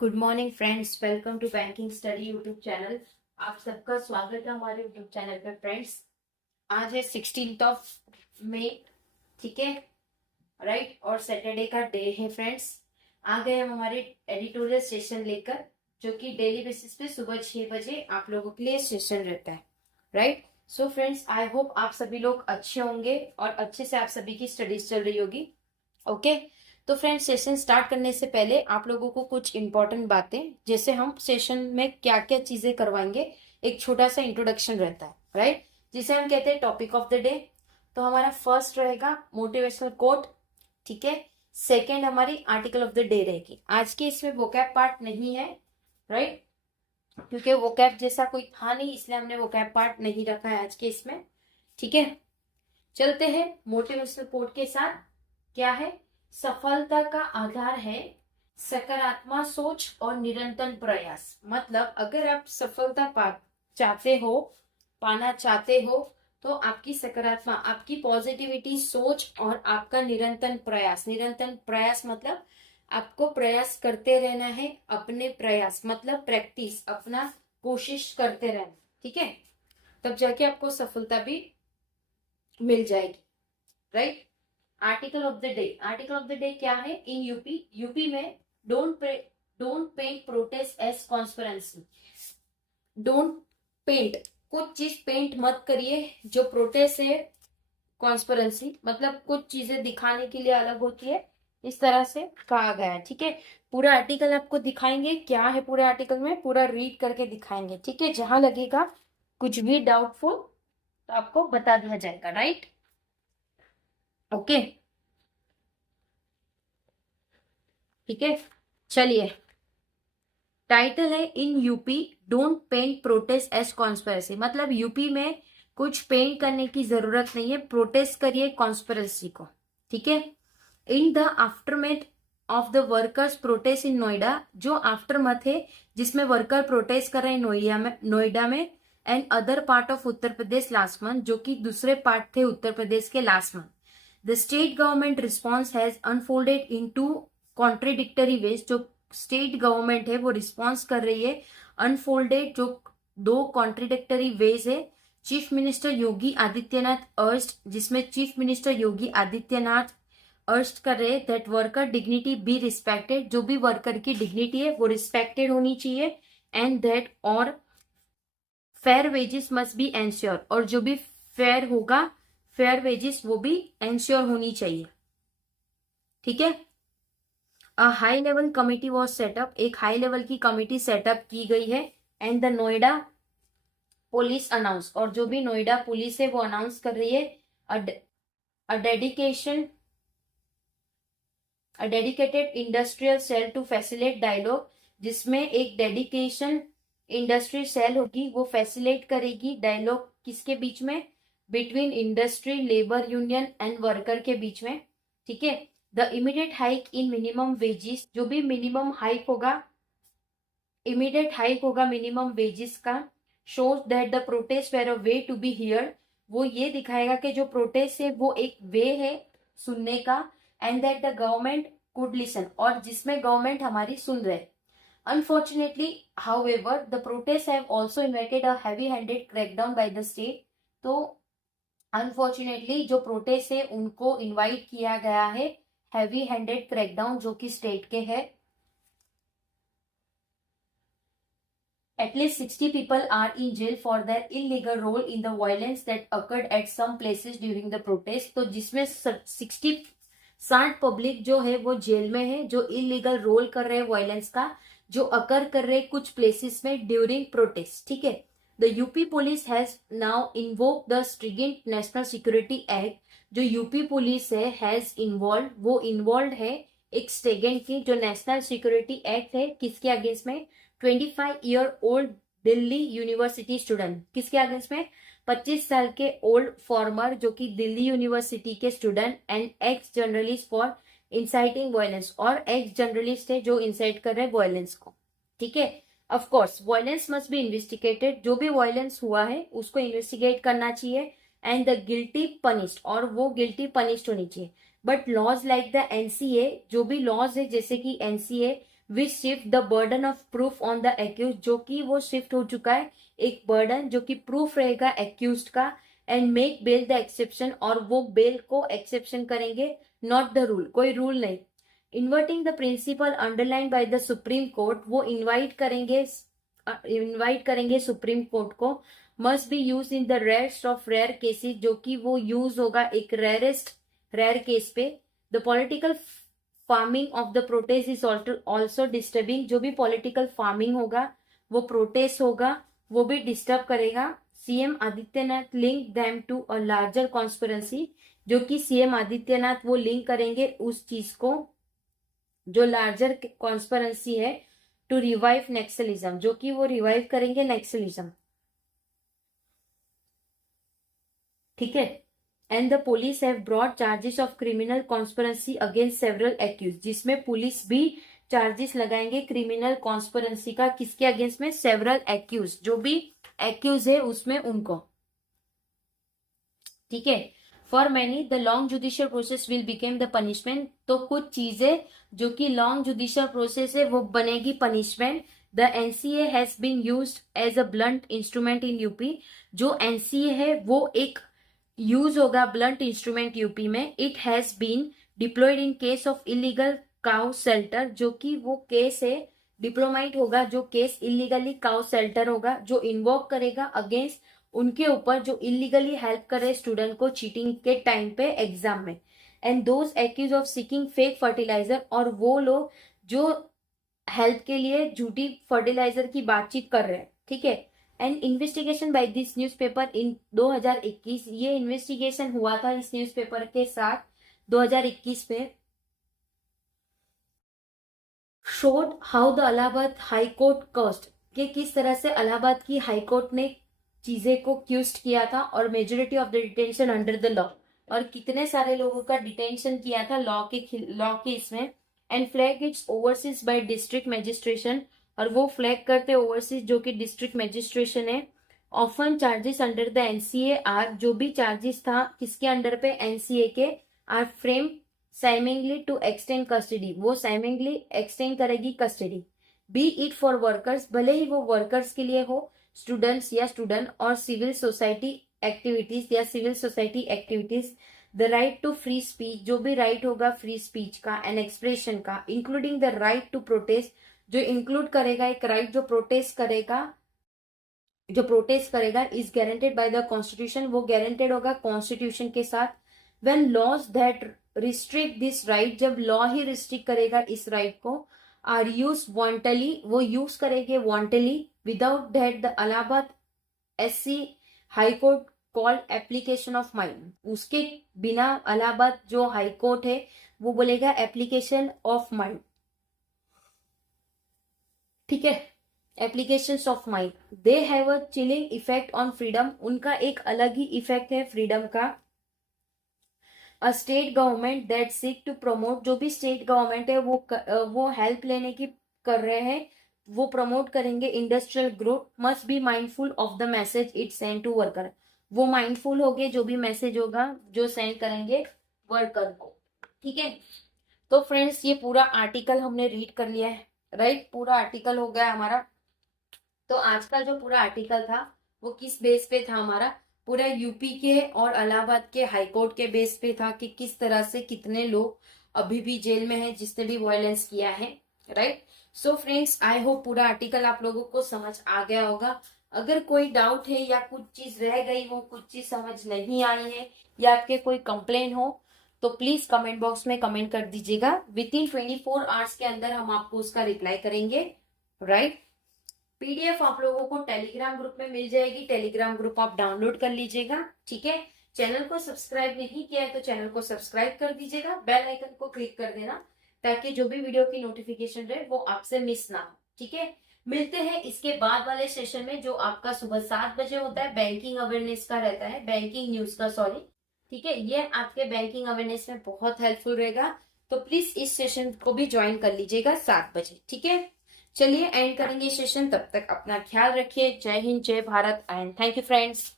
Good morning friends, welcome to banking study YouTube channel. आप सबका स्वागत है हमारे यूट्यूब चैनल पे। फ्रेंड्स, आज है 16th ऑफ मई, ठीक है, राइट, और सैटरडे का डे है। फ्रेंड्स, आ गए हम हमारे एडिटोरियल सेशन लेकर, जो कि डेली बेसिस पे सुबह 6 बजे आप लोगों के लिए सेशन रहता है, right. So friends, I hope आप सभी लोग अच्छे होंगे और अच्छे से आप सभी की स्टडीज चल रही होगी। ओके, तो फ्रेंड्स, सेशन स्टार्ट करने से पहले आप लोगों को कुछ इंपॉर्टेंट बातें, जैसे हम सेशन में क्या क्या चीजें करवाएंगे, एक छोटा सा इंट्रोडक्शन रहता है, राइट, जिसे हम कहते हैं टॉपिक ऑफ द डे। तो हमारा फर्स्ट रहेगा मोटिवेशनल कोट, ठीक है। सेकेंड हमारी आर्टिकल ऑफ द डे रहेगी। आज के इसमें वोकैब पार्ट नहीं है, राइट, क्योंकि वोकैब जैसा कोई था नहीं, इसलिए हमने वोकैब पार्ट नहीं रखा है आज के इसमें, ठीक है। चलते हैं मोटिवेशनल कोट के साथ। क्या है? सफलता का आधार है सकारात्मक सोच और निरंतर प्रयास। मतलब अगर आप सफलता चाहते हो, पाना चाहते हो, तो आपकी सकारात्मक, आपकी पॉजिटिविटी सोच और आपका निरंतर प्रयास। निरंतर प्रयास मतलब आपको प्रयास करते रहना है, अपने प्रयास मतलब प्रैक्टिस, अपना कोशिश करते रहना, ठीक है, तब जाके आपको सफलता भी मिल जाएगी, right. Article of the day, article of the day क्या है? इन यूपी, यूपी में don't paint protest as conspiracy. Don't paint, कुछ चीज पेंट मत करिए जो प्रोटेस्ट है कॉन्स्पिरेंसी, मतलब कुछ चीजें दिखाने के लिए अलग होती है, इस तरह से कहा गया है, ठीक है। पूरा आर्टिकल आपको दिखाएंगे, क्या है पूरे आर्टिकल में, पूरा रीड करके दिखाएंगे, ठीक है। जहां लगेगा कुछ भी डाउटफुल तो आपको बता दिया जाएगा, राइट, ओके, ठीक है। चलिए, टाइटल है in UP don't paint protest as conspiracy. मतलब यूपी में कुछ पेंट करने की जरूरत नहीं है, प्रोटेस्ट करिए कॉन्स्पिरेसी को, ठीक है। In the aftermath of the workers protest in Noida, जो आफ्टरमेथ है जिसमें वर्कर प्रोटेस्ट कर रहे हैं नोएडा में and other part of Uttar Pradesh last month, जो कि दूसरे पार्ट थे उत्तर प्रदेश के last month. The state government response has unfolded in two contradictory ways. जो स्टेट गवर्नमेंट है वो रिस्पॉन्स कर रही है अनफोल्डेड, जो दो कॉन्ट्रेडिक्टरी वेज है। Chief minister Yogi Adityanath urged, जिसमें chief minister Yogi Adityanath urged कर रहे that worker dignity be respected, जो भी वर्कर की डिग्निटी है वो रिस्पेक्टेड होनी चाहिए, एंड दैट और fair wages must be ensure, और जो भी फेयर होगा, फेयर वेजेस वो भी एंश्योर होनी चाहिए, ठीक है। A high level committee was setup, एक हाई लेवल की कमिटी सेटअप की गई है, and the Noida police announce, और जो भी नोएडा पुलिस है वो अनाउंस कर रही है a dedication a dedicated industrial cell to facilitate dialogue, जिसमें एक डेडिकेशन इंडस्ट्री सेल होगी, वो फैसिलिटेट करेगी डायलॉग किसके बीच में? Between industry, labour union and worker के बीच में, ठीक है। The immediate hike in minimum wages, जो भी मिनिमम हाइक होगा, इमीडिएट हाइक होगा मिनिमम वेजेस का, shows that the protest were a way to be heard, वो ये दिखाएगा कि जो प्रोटेस्ट है वो एक वे है सुनने का, and that the government could listen, और जिसमें गवर्नमेंट हमारी सुन रहे। Unfortunately however the protest have also invited a heavy handed crackdown by the state. तो अनफॉर्चुनेटली जो प्रोटेस्ट है उनको इनवाइट किया गया है हैवी हैंडेड क्रैकडाउन, जो कि स्टेट के है। At least 60 people are in jail for their illegal role in the violence that occurred at some places during the protest। तो जिसमें 60 पब्लिक जो है वो जेल में है, जो इलीगल रोल कर रहे हैं वायलेंस का, जो अकर कर रहे कुछ प्लेसेस में ड्यूरिंग प्रोटेस्ट, ठीक है। The UP police has now invoke the stringent national security act. जो यूपी पुलिस है हैज इन्वॉल्व, वो इन्वॉल्व है एक स्ट्रिगेंट की, जो नेशनल सिक्योरिटी एक्ट है, किसके अगेंस्ट में? 25-year old Delhi university student, किसके अगेंस्ट में? 25 साल के ओल्ड फॉर्मर, जो कि दिल्ली यूनिवर्सिटी के student and x journalist for inciting violence, और एक्स जर्नलिस्ट है जो इंसाइट कर रहे हैं वायलेंस को, ठीक है। Of course violence must be investigated, जो भी वायलेंस हुआ है उसको इन्वेस्टिगेट करना चाहिए, एंड द गिल्टी पनिश्ड, और वो गिल्टी पनिश्ड होनी चाहिए। But laws like the NCA, जो भी लॉज है जैसे कि NCA which shift the burden of proof on the accused, जो कि वो शिफ्ट हो चुका है एक बर्डन जो कि प्रूफ रहेगा एक्यूज का, and make bail the exception, और वो बेल को एक्सेप्शन करेंगे, नॉट द रूल, कोई रूल नहीं। Inverting the principle underline by the Supreme Court, वो इन्वाइट करेंगे सुप्रीम कोर्ट को, must be use in the rarest of rare cases, जो कि वो यूज होगा एक रेयर केस पे। The political framing of the protest is also disturbing, जो भी पॉलिटिकल फार्मिंग होगा, वो प्रोटेस्ट होगा, वो भी डिस्टर्ब करेगा। CM Adityanath link them to a larger conspiracy, जो कि सीएम आदित्यनाथ वो लिंक करेंगे उस चीज को जो लार्जर कॉन्स्पिरेसी है, टू रिवाइव नेक्सलिज्म, जो कि वो रिवाइव करेंगे नेक्सलिज्म। ठीक है। And the police have brought charges of criminal conspiracy against several accused, जिसमें पुलिस भी चार्जेस लगाएंगे क्रिमिनल कॉन्स्पिरेसी का, किसके अगेंस्ट में, सेवरल एक्यूज, जो भी एक्यूज है उसमें उनको। ठीक है। For many the long judicial process will became the punishment, तो कुछ चीजें जो कि लॉन्ग जुडिशियल प्रोसेस है वो बनेगी punishment. The NCA has been used as a blunt instrument in UP, जो एनसीए है वो एक यूज होगा ब्लंट इंस्ट्रूमेंट यूपी में। It has been deployed in case of illegal cow shelter, जो कि वो केस है डिप्लोमाइट होगा, जो केस इलीगली काउ शेल्टर होगा, जो इन्वोक करेगा अगेंस्ट उनके ऊपर जो इलीगली हेल्प कर रहे स्टूडेंट को चीटिंग के टाइम पे एग्जाम में। And those accused of seeking fake fertiliser, और वो लोग जो हेल्प के लिए झूठी फर्टिलाइजर की बातचीत कर रहे हैं। ठीक है। And investigation by this newspaper इन 2021, ये इन्वेस्टिगेशन हुआ था इस न्यूज़पेपर के साथ 2021 में, showed how the Allahabad high court cost, कि किस तरह से इलाहाबाद की हाई कोर्ट ने चीजें को क्यूस्ड किया था, और majority of the detention under the law, और कितने सारे लोगों का डिटेंशन किया था लॉ के इसमें। And flag its overseas by district magistrates, और वो फ्लैग करते ओवरसीज जो कि डिस्ट्रिक्ट मजिस्ट्रेशन है। Often charges under the NSA are, जो भी चार्जेस था किसके अंडर पे, एनसीए के, are frame seemingly to extend custody, वो साइमिंगली एक्सटेंड करेगी custody. Be it for workers, भले ही वो वर्कर्स के लिए हो, स्टूडेंट्स या स्टूडेंट, और civil society activities, the right to free speech, जो भी राइट होगा फ्री स्पीच का एंड एक्सप्रेशन का, including the right to protest, जो इंक्लूड करेगा एक राइट जो प्रोटेस्ट करेगा is guaranteed by the constitution, वो गारंटेड होगा कॉन्स्टिट्यूशन के साथ। When laws that restrict this right, जब लॉ ही रिस्ट्रिक्ट करेगा इस राइट को, आर यूज वॉन्टली, वो यूज करेंगे wantonly, without that the Allahabad SC high court called application of mind, उसके बिना इलाहाबाद जो हाई कोर्ट है वो बोलेगा एप्लीकेशन ऑफ माइंड। ठीक है। Application of mind, they have a chilling effect on freedom, उनका एक अलग ही इफेक्ट है फ्रीडम का। A state government that seek to promote, जो भी स्टेट गवर्नमेंट है वो हेल्प लेने की कर रहे हैं, वो प्रमोट करेंगे industrial growth, must be mindful of the message it send to worker, वो माइंडफुल होगे जो भी मैसेज होगा जो सेंड करेंगे वर्कर को। ठीक है। तो फ्रेंड्स ये पूरा आर्टिकल हमने रीड कर लिया है, राइट, पूरा आर्टिकल हो गया हमारा। तो आज का जो पूरा आर्टिकल था वो किस बेस पे था हमारा, पूरा यूपी के और इलाहाबाद के हाईकोर्ट के बेस पे था कि किस तरह से कितने लोग अभी भी जेल में हैं जिसने भी वायलेंस किया है, right. So friends I hope पूरा आर्टिकल आप लोगों को समझ आ गया होगा। अगर कोई डाउट है या कुछ चीज रह गई हो, कुछ चीज समझ नहीं आई है, या आपके कोई कंप्लेन हो, तो प्लीज कमेंट बॉक्स में कमेंट कर दीजिएगा। विद इन 24 आवर्स के अंदर हम आपको उसका रिप्लाई करेंगे, राइट। पीडीएफ आप लोगों को टेलीग्राम ग्रुप में मिल जाएगी, टेलीग्राम ग्रुप आप डाउनलोड कर लीजिएगा। ठीक है। चैनल को सब्सक्राइब नहीं किया है तो चैनल को सब्सक्राइब कर दीजिएगा, बेल आइकन को क्लिक कर देना ताकि जो भी वीडियो की नोटिफिकेशन रहे वो आपसे मिस ना हो। ठीक है। मिलते हैं इसके बाद वाले सेशन में जो आपका सुबह 7 बजे होता है, बैंकिंग अवेयरनेस का रहता है, बैंकिंग न्यूज का, सॉरी। ठीक है। ये आपके बैंकिंग अवेयरनेस में बहुत हेल्पफुल रहेगा, तो प्लीज इस सेशन को भी ज्वाइन कर लीजिएगा 7 बजे। ठीक है। चलिए एंड करेंगे सेशन, तब तक अपना ख्याल रखिए। जय हिंद, जय Bharat and thank you friends.